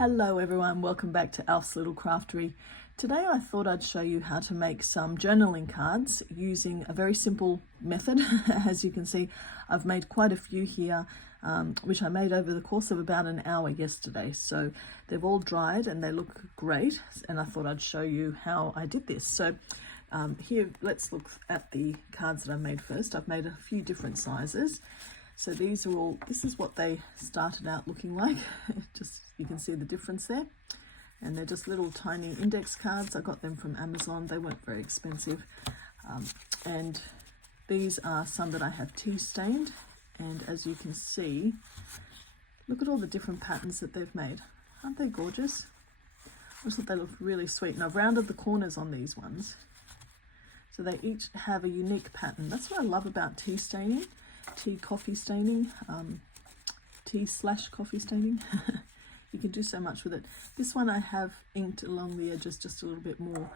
Hello everyone, welcome back to Alf's Little Craftery. Today I thought I'd show you how to make some journaling cards using a very simple method. As you can see, I've made quite a few here, which I made over the course of about an hour yesterday. So they've all dried and they look great, and I thought I'd show you how I did this. So here, let's look at the cards that I made first. I've made a few different sizes. So these are all, this is what they started out looking like. Just, you can see the difference there. And they're just little tiny index cards. I got them from Amazon. They weren't very expensive. And these are some that I have tea stained. And as you can see, look at all the different patterns that they've made. Aren't they gorgeous? I just thought they look really sweet. And I've rounded the corners on these ones. So they each have a unique pattern. That's what I love about tea staining. Coffee staining, tea/coffee staining. You can do so much with it. This one I have inked along the edges just a little bit more,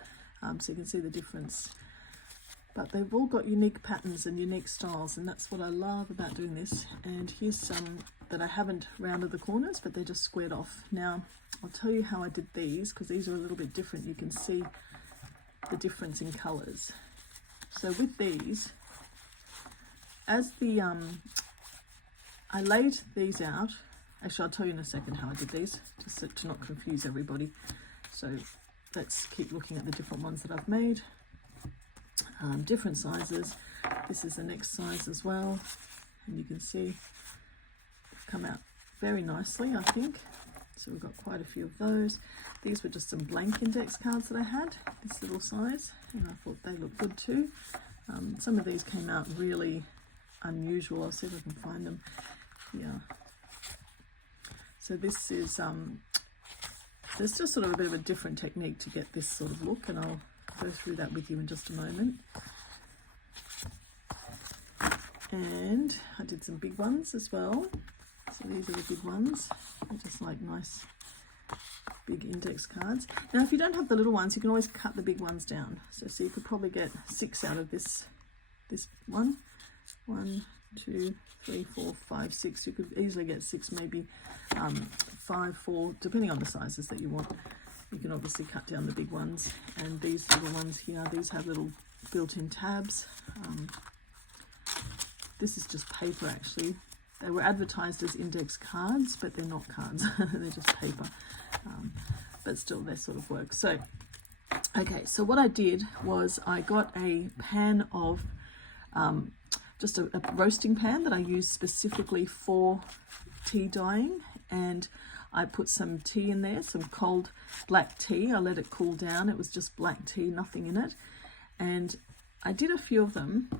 so you can see the difference. But they've all got unique patterns and unique styles, and that's what I love about doing this. And here's some that I haven't rounded the corners, but they're just squared off. Now, I'll tell you how I did these, because these are a little bit different. You can see the difference in colours. So with these, as the I laid these out. Actually, I'll tell you in a second how I did these, just to not confuse everybody. So let's keep looking at the different ones that I've made. Different sizes. This is the next size as well, and you can see they've come out very nicely, I think. So we've got quite a few of those. These were just some blank index cards that I had, this little size, and I thought they looked good too. Some of these came out really unusual. I'll see if I can find them here. So this is there's just sort of a bit of a different technique to get this sort of look, and I'll go through that with you in just a moment. And I did some big ones as well. So these are the big ones. They're just like nice big index cards. Now if you don't have the little ones, you can always cut the big ones down. So you could probably get 6 out of this one. 1, 2, 3, 4, 5, 6. You could easily get 6, maybe 5, 4, depending on the sizes that you want. You can obviously cut down the big ones. And these little ones here, these have little built-in tabs. This is just paper actually. They were advertised as index cards, but they're not cards. They're just paper. But still, they sort of work. So, okay, so what I did was I got a pan of just a roasting pan that I use specifically for tea dyeing, and I put some tea in there, some cold black tea. I let it cool down. It was just black tea, nothing in it. And I did a few of them,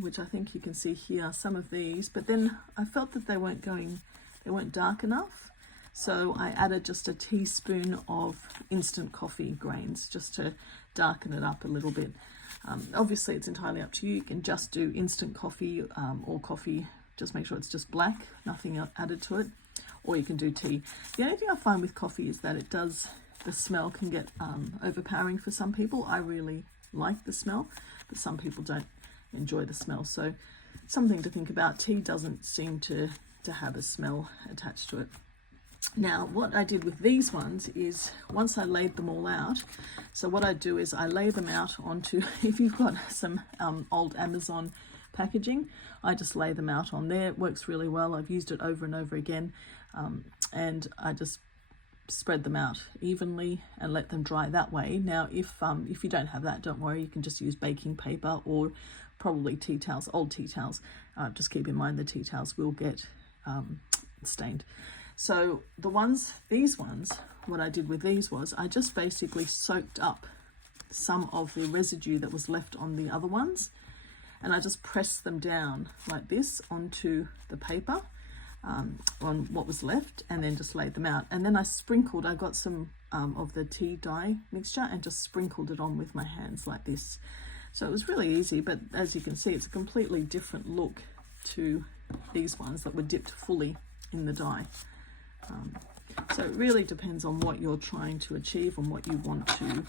which I think you can see here, some of these, but then I felt that they weren't dark enough. So I added just a teaspoon of instant coffee grains just to darken it up a little bit. Obviously it's entirely up to you. You can just do instant coffee or coffee, just make sure it's just black, nothing added to it, or you can do tea. The only thing I find with coffee is that the smell can get overpowering for some people. I really like the smell, but some people don't enjoy the smell. So something to think about. Tea doesn't seem to have a smell attached to it. Now, what I did with these ones is, once I laid them all out, so what I do is I lay them out onto, if you've got some old Amazon packaging, I just lay them out on there. It works really well. I've used it over and over again, and I just spread them out evenly and let them dry that way. Now, if you don't have that, don't worry, you can just use baking paper or probably tea towels, old tea towels. Just keep in mind the tea towels will get stained. So these ones, what I did with these was I just basically soaked up some of the residue that was left on the other ones, and I just pressed them down like this onto the paper on what was left, and then just laid them out. And then I got some of the tea dye mixture and just sprinkled it on with my hands like this. So it was really easy, but as you can see, it's a completely different look to these ones that were dipped fully in the dye. So it really depends on what you're trying to achieve and what you want to,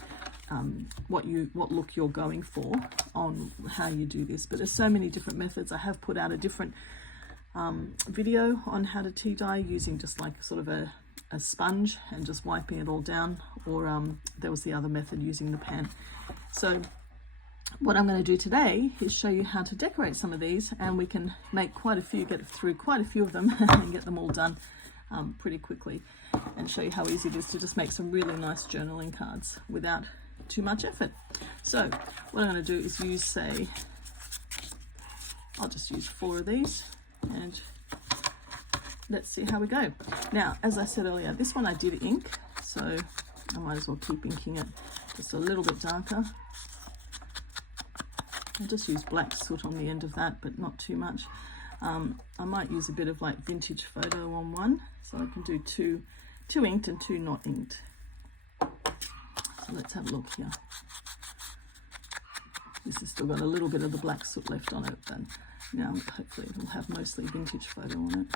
what look you're going for on how you do this. But there's so many different methods. I have put out a different video on how to tea dye using just like sort of a a sponge and just wiping it all down, or there was the other method using the pan. So what I'm going to do today is show you how to decorate some of these, and we can make quite a few, get through quite a few of them and get them all done pretty quickly, and show you how easy it is to just make some really nice journaling cards without too much effort. So what I'm going to do is use, say, I'll just use 4 of these, and let's see how we go. Now, as I said earlier, this one I did ink, so I might as well keep inking it just a little bit darker. I'll just use black soot on the end of that, but not too much. I might use a bit of like vintage photo on one, so I can do two inked and 2 not inked. So let's have a look here. This has still got a little bit of the black soot left on it, but now hopefully it will have mostly vintage photo on it.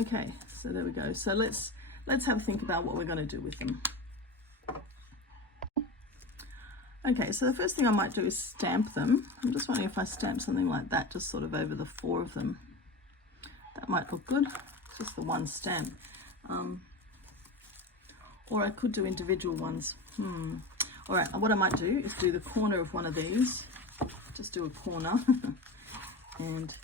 Okay, so there we go. So let's have a think about what we're going to do with them. Okay, so the first thing I might do is stamp them. I'm just wondering if I stamp something like that, just sort of over the 4 of them. That might look good, just the one stamp. Or I could do individual ones. All right, what I might do is do the corner of one of these. Just do a corner and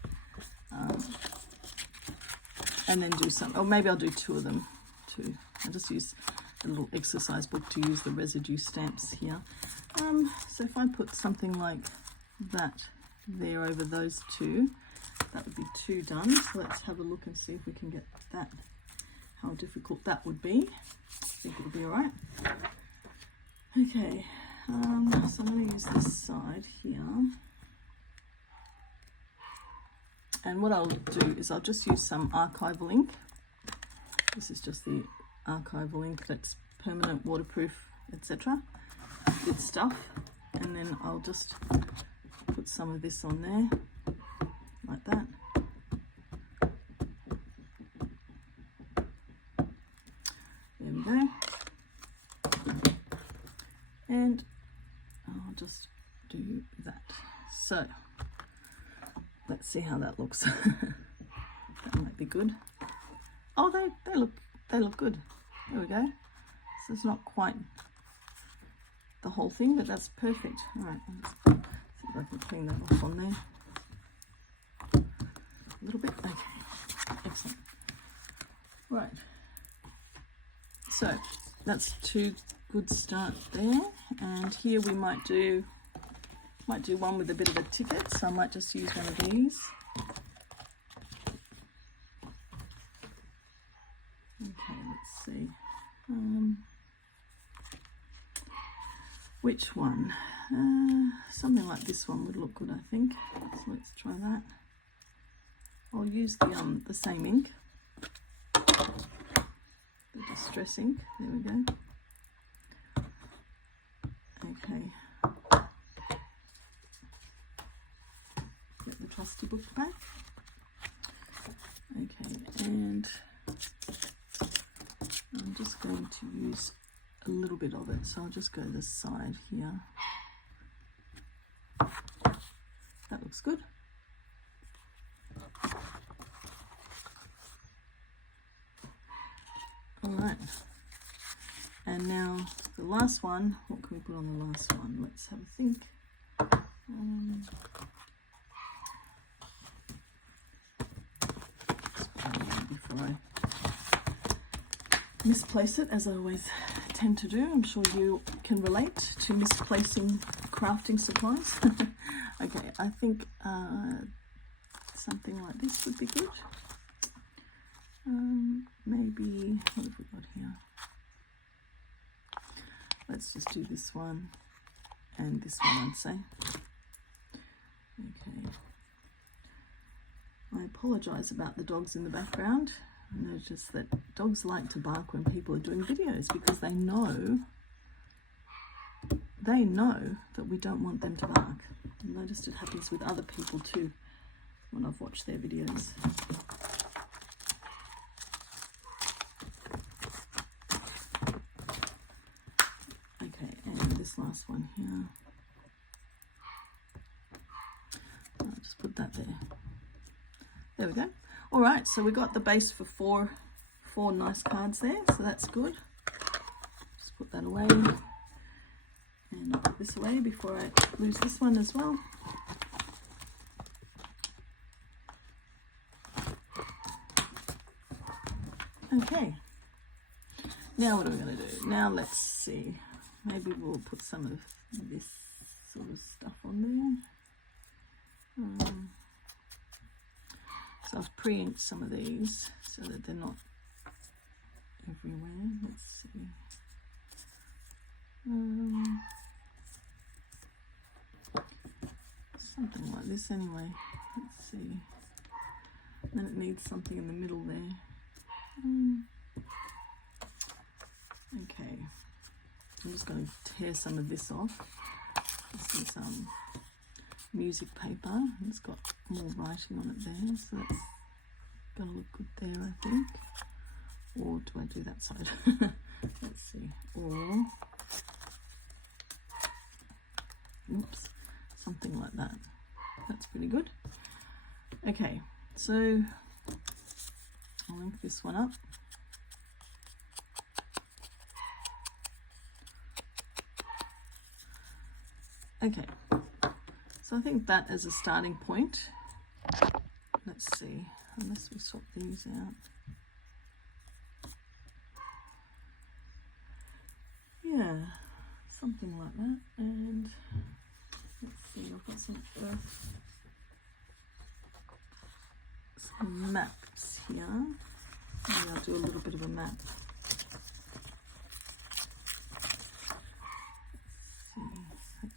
then do some, or maybe I'll do 2 of them too. I'll just use a little exercise book to use the residue stamps here. So if I put something like that there over those 2, that would be 2 done. So let's have a look and see if we can get that, how difficult that would be. I think it'll be all right. Okay, so I'm going to use this side here. And what I'll do is I'll just use some archival ink. This is just the archival ink that's permanent, waterproof, etc. Good stuff. And then I'll just put some of this on there, like that. There we go. And I'll just do that. So let's see how that looks. That might be good. Oh, they look good. There we go. So it's not quite the whole thing, but that's perfect. All right, let's see if I can clean that off on there a little bit. Okay, excellent. Right. So that's 2 good start there, and here we might do one with a bit of a ticket, so I might just use one of these. Okay, let's see. Which one? Something like this one would look good, I think. So let's try that. I'll use the same ink, the distress ink. There we go. Okay. Get the trusty book back. Okay, and I'm just going to use a little bit of it, so I'll just go this side here. That looks good. All right, and now the last one, what can we put on the last one? Let's have a think. Before I misplace it, as I always tend to do. I'm sure you can relate to misplacing crafting supplies. Okay, I think something like this would be good. Maybe, what have we got here? Let's just do this one and this one, I'd say. Okay. I apologise about the dogs in the background. I noticed that dogs like to bark when people are doing videos because they know that we don't want them to bark. I've noticed it happens with other people too when I've watched their videos. Okay, and this last one here. I'll just put that there. There we go. All right, so we got the base for four nice cards there, so that's good. Just put that away, and I'll put this away before I lose this one as well. Okay, now what are we going to do? Now let's see, maybe we'll put some of this sort of stuff on there. So I've pre-inked some of these so that they're not everywhere. Let's see. Something like this anyway. Let's see. Then it needs something in the middle there. Okay. I'm just going to tear some of this off. This is music paper. It's got more writing on it there, so that's going to look good there, I think. Or do I do that side? Let's see. Or, oops, something like that. That's pretty good. Okay, so I'll link this one up. Okay, so I think that as a starting point. Let's see, unless we swap these out. Yeah, something like that. And let's see, I've got some earth, some maps here. Maybe I'll do a little bit of a map.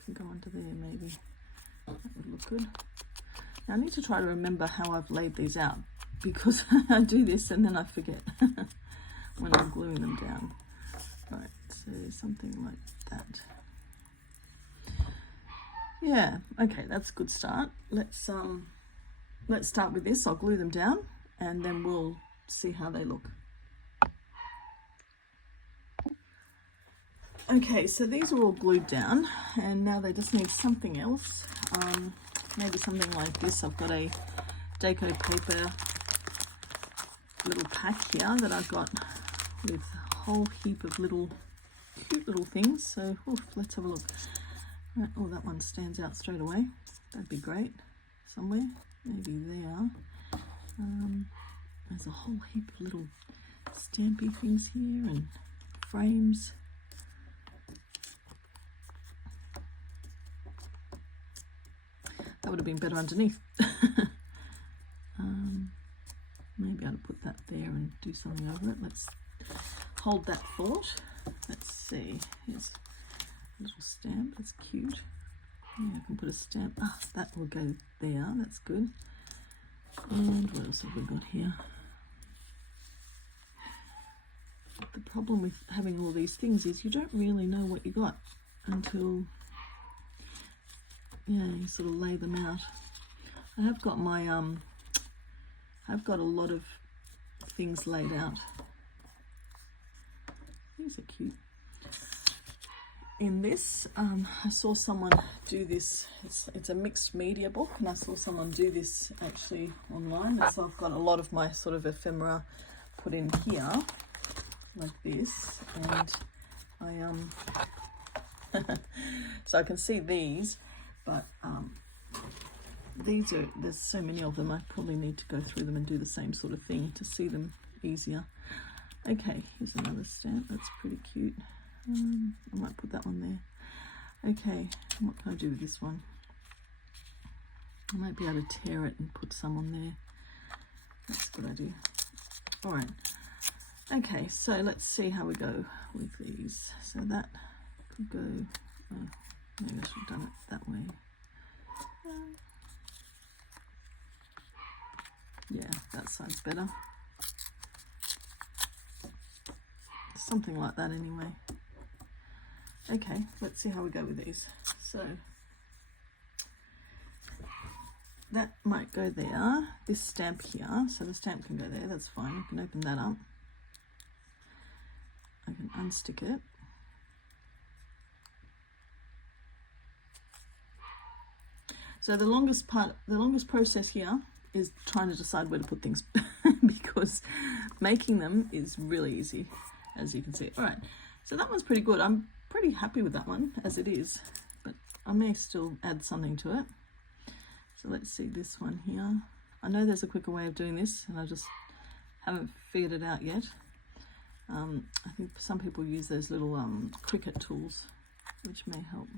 Can go under there maybe. That would look good. Now I need to try to remember how I've laid these out, because I do this and then I forget when I'm gluing them down. Right, so something like that. Yeah, okay, that's a good start. Let's start with this. I'll glue them down and then we'll see how they look. Okay, so these are all glued down and now they just need something else. Maybe something like this. I've got a deco paper little pack here that I've got with a whole heap of little cute little things. So let's have a look. Right, oh, that one stands out straight away. That'd be great. Somewhere, maybe there. There's a whole heap of little stampy things here and frames. That would have been better underneath. Maybe I'll put that there and do something over it. Let's hold that thought. Let's see. Here's a little stamp. That's cute. Yeah, I can put a stamp. Ah, that will go there. That's good. And what else have we got here? The problem with having all these things is you don't really know what you got until, yeah, you sort of lay them out. I have got my I've got a lot of things laid out. These are cute. In this, I saw someone do this. It's a mixed media book, and I saw someone do this actually online. And so I've got a lot of my sort of ephemera put in here, like this, and I so I can see these, but there's so many of them, I probably need to go through them and do the same sort of thing to see them easier. Okay, here's another stamp. That's pretty cute. I might put that one there. Okay, what can I do with this one? I might be able to tear it and put some on there. That's a good idea. All right. Okay, so let's see how we go with these. So that could go, oh, maybe I should have done it that way. Yeah, that side's better. Something like that anyway. Okay, let's see how we go with these. So that might go there. This stamp here, so the stamp can go there, that's fine. You can open that up. I can unstick it. So the longest process here is trying to decide where to put things because making them is really easy, as you can see. All right, so that one's pretty good. I'm pretty happy with that one as it is, but I may still add something to it. So let's see this one here. I know there's a quicker way of doing this and I just haven't figured it out yet. I think some people use those little Cricut tools, which may help.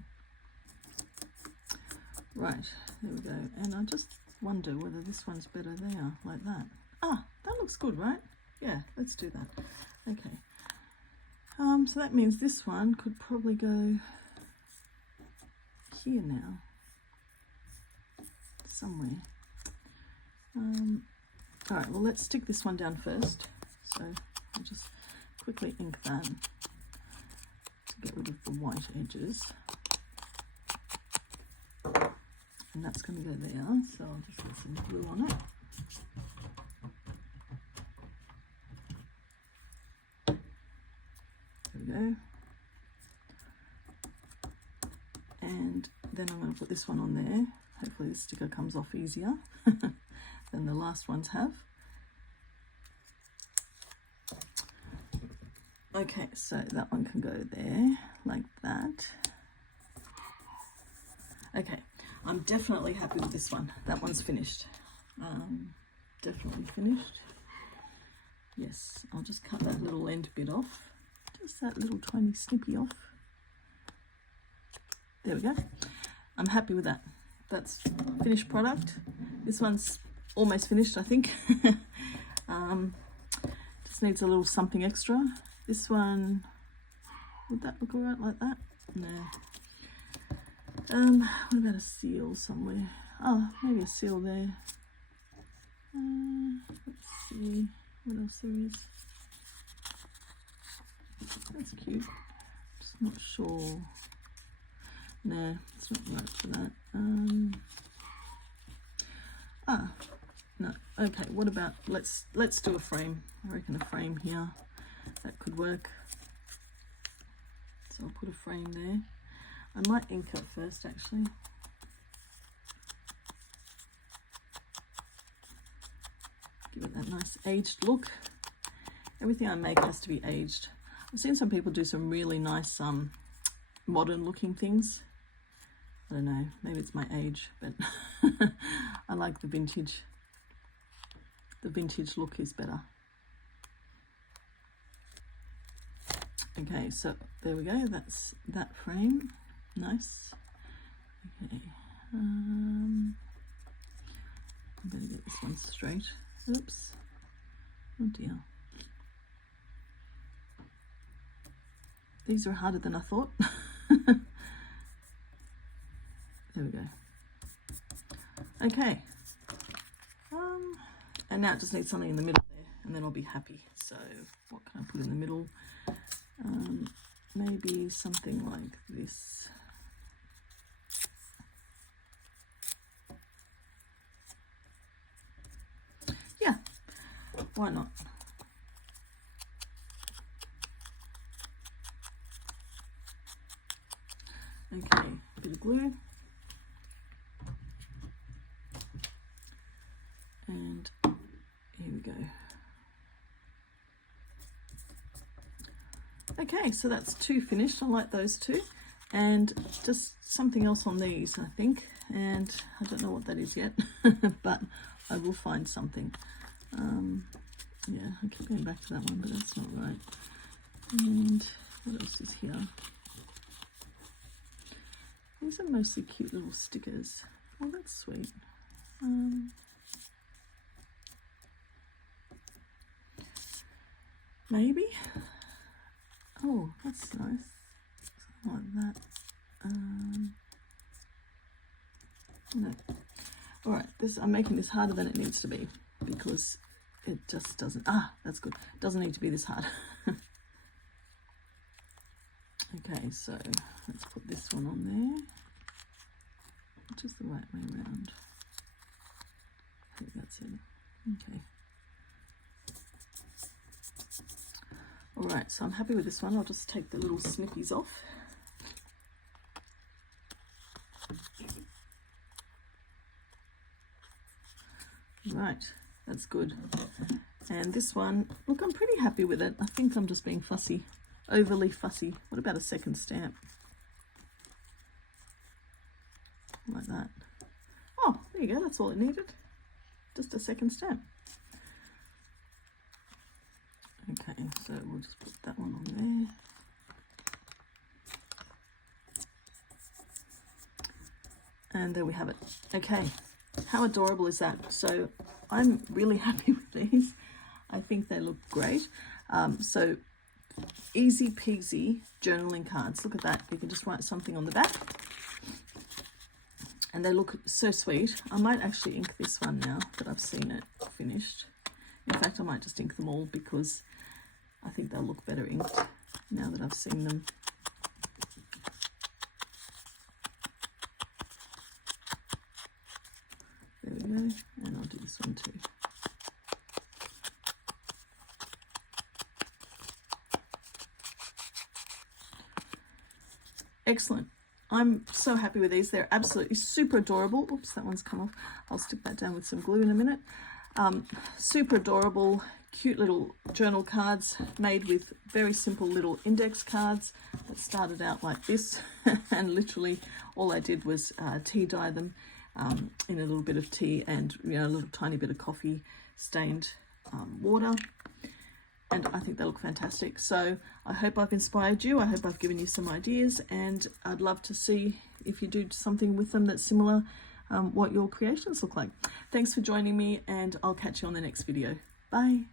Right, there we go. And I just wonder whether this one's better there, like that. Ah, that looks good, right? Yeah, let's do that. Okay. So that means this one could probably go here now, somewhere. All right, well, let's stick this one down first. So I'll just quickly ink that to get rid of the white edges. And that's going to go there, so I'll just get some glue on it. There we go. And then I'm going to put this one on there. Hopefully the sticker comes off easier than the last ones have. Okay, so that one can go there, like that. Okay, I'm definitely happy with this one. That one's finished. Definitely finished. Yes, I'll just cut that little end bit off. Just that little tiny snippy off. There we go. I'm happy with that. That's finished product. This one's almost finished, I think. Just needs a little something extra. This one, would that look alright like that? No. What about a seal somewhere? Oh, maybe a seal there. Let's see what else there is. That's cute. Just not sure. No, it's not right for that. No. Okay, what about let's do a frame. I reckon a frame here. That could work. So I'll put a frame there. I might ink it first actually. Give it that nice aged look. Everything I make has to be aged. I've seen some people do some really nice modern looking things. I don't know, maybe it's my age, but I like the vintage. The vintage look is better. Okay, so there we go, that's that frame. Nice. Okay, I'm going to get this one straight. Oops. Oh dear. These are harder than I thought. There we go. Okay. And now it just needs something in the middle there, and then I'll be happy. So what can I put in the middle? Maybe something like this. Yeah, why not? Okay, bit of glue. And here we go. Okay, so that's two finished. I like those two. And just something else on these, I think. And I don't know what that is yet, but I will find something. Yeah, I keep going back to that one, but that's not right. And what else is here? These are mostly cute little stickers. Oh, that's sweet. Maybe. Oh, that's nice. Something like that. No. All right. I'm making this harder than it needs to be because it just doesn't. Ah, that's good. It doesn't need to be this hard. Okay, so let's put this one on there, which is the right way around. I think that's it. Okay. All right, so I'm happy with this one. I'll just take the little snippies off. Right, that's good. And this one, look, I'm pretty happy with it. I think I'm just being fussy, overly fussy. What about a second stamp? Like that. Oh, there you go, that's all it needed. Just a second stamp. Okay, so we'll just put that one on there. And there we have it. Okay, how adorable is that? So I'm really happy with these. I think they look great. So easy peasy journaling cards. Look at that. You can just write something on the back. And they look so sweet. I might actually ink this one now that I've seen it finished. In fact, I might just ink them all because I think they'll look better inked now that I've seen them. There we go. And I'll do this one too. Excellent. I'm so happy with these. They're absolutely super adorable. Oops, that one's come off. I'll stick that down with some glue in a minute. Super adorable, cute little journal cards made with very simple little index cards that started out like this. And literally all I did was tea dye them in a little bit of tea and, you know, a little tiny bit of coffee stained water. And I think they look fantastic. So I hope I've inspired you. I hope I've given you some ideas, and I'd love to see if you do something with them that's similar, what your creations look like. Thanks for joining me, and I'll catch you on the next video. Bye.